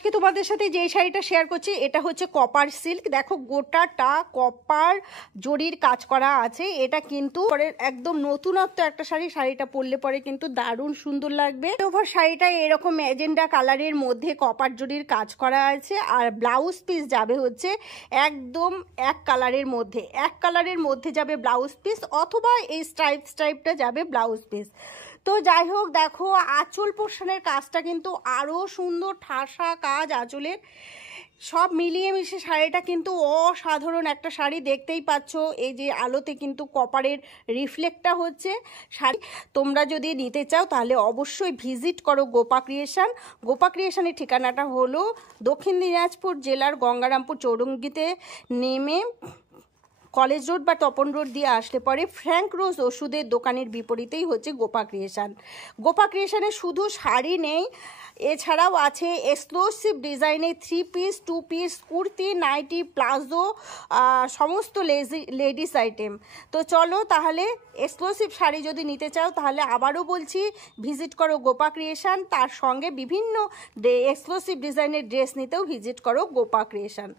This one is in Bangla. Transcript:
আজকে তোমাদের সাথে যে শাড়িটা শেয়ার করছি এটা হচ্ছে কপার সিল্ক। দেখো গোটাটা কপার জরির কাজ করা আছে। এটা কিন্তু একদম নতুনত্ব একটা শাড়ি। শাড়িটা পরলে পরে কিন্তু দারুণ সুন্দর লাগবে। ওভার শাড়িটা এরকম ম্যাজেন্ডা কালারের মধ্যে কপার জরির কাজ করা আছে। আর ব্লাউজ পিস যাবে হচ্ছে একদম এক কালারের মধ্যে যাবে ব্লাউজ পিস, অথবা এই স্ট্রাইপটা যাবে ব্লাউজ পিস। তো যাই হোক, দেখো আঁচল পোর্শনের কাজটা কিন্তু আরও সুন্দর, ঠাসা কাজ আঁচলের। সব মিলিয়ে মিশে শাড়িটা কিন্তু অসাধারণ একটা শাড়ি। দেখতেই পাচ্ছ এই যে আলোতে কিন্তু কপারের রিফ্লেক্টটা হচ্ছে। শাড়ি তোমরা যদি নিতে চাও তাহলে অবশ্যই ভিজিট করো গোপা ক্রিয়েশন। গোপা ক্রিয়েশনের ঠিকানাটা হলো দক্ষিণ দিনাজপুর জেলার গঙ্গারামপুর চৌরঙ্গিতে নেমে কলেজ রোড বা তপন রোড দিয়ে আসলে পরে ফ্র্যাঙ্ক রোজ ওষুধের দোকানের বিপরীতেই হচ্ছে গোপা ক্রিয়েশন। গোপা ক্রিয়েশনে শুধু শাড়ি নেই, এছাড়াও আছে এক্সক্লুসিভ ডিজাইনের 3 piece 2 piece kurti, nightie, palazzo, সমস্ত লেডিস আইটেম। তো চলো তাহলে এক্সক্লুসিভ শাড়ি যদি নিতে চাও তাহলে আবারও বলছি ভিজিট করো গোপা ক্রিয়েশন। তার সঙ্গে বিভিন্ন এক্সক্লুসিভ ডিজাইনের ড্রেস নিতেও ভিজিট করো গোপা ক্রিয়েশন।